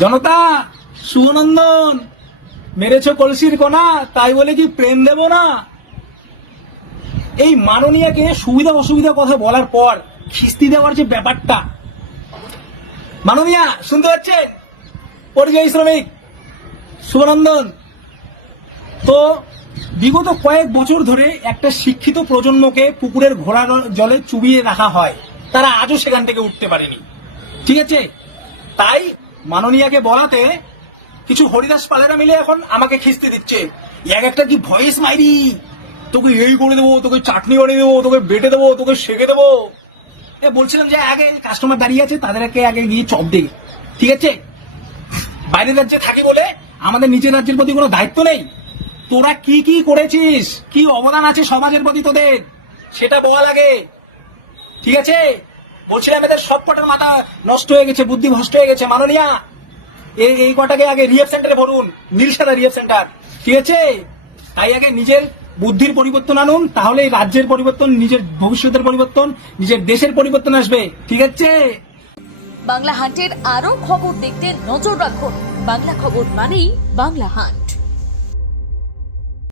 জনতা, শুভনন্দন। মেরেছ কলসির কোনা, তাই বলে কি প্রেম দেব না? এই মাননীয়াকে সুবিধা অসুবিধা কথা বলার পর খিস্তি দেওয়ার যে ব্যাপারটা, মাননীয়া শুনতে পাচ্ছেন? পরিযায়ী শ্রমিক শুভনন্দন। তো বিগত কয়েক বছর ধরে একটা শিক্ষিত প্রজন্মকে পুকুরের ঘোড়ার জলে চুবিয়ে রাখা হয়, তারা আজও সেখান থেকে উঠতে পারেনি। ঠিক আছে, তাই মাননীয়াকে বলাতে কিছু হরিদাস পালেরা মিলে এখন আমাকে খিস্তি দিচ্ছে। এক একটা কি ভয়েস মাইরি, তোকে এই করে দেবো, তোকে চাটনি বানিয়ে দেবো, তোকে বেটে দেবো, তোকে সেকে দেবো। বলছিলাম যে আগে কাস্টমার দাঁড়িয়ে আছে, তাদেরকে আগে গিয়ে চপ দিই। ঠিক আছে, বাইরের রাজ্যে থাকি বলে আমাদের নিজের রাজ্যের প্রতি কোনো দায়িত্ব নেই। তোরা কি কি করেছিস, কি অবদান আছে সমাজের প্রতি তোদের, সেটা বল আগে। ঠিক আছে, বলছিলাম এদের সব কটার মাথা নষ্ট হয়ে গেছে, বুদ্ধি ভ্রষ্ট হয়ে গেছে। মাননীয়া, এই কটাকে আগে রিহেব সেন্টারে ভরুন, নীলসাদা রিহেব সেন্টার। ঠিক আছে, তাই আগে নিজের বুদ্ধির পরিবর্তন আনুন, তাহলে এই রাজ্যের পরিবর্তন, নিজের ভবিষ্যতের পরিবর্তন, নিজের দেশের পরিবর্তন আসবে। ঠিক আছে। বাংলা হান্টের আরও খবর দেখতে নজর রাখুন। বাংলা খবর মানেই বাংলা হান্ট।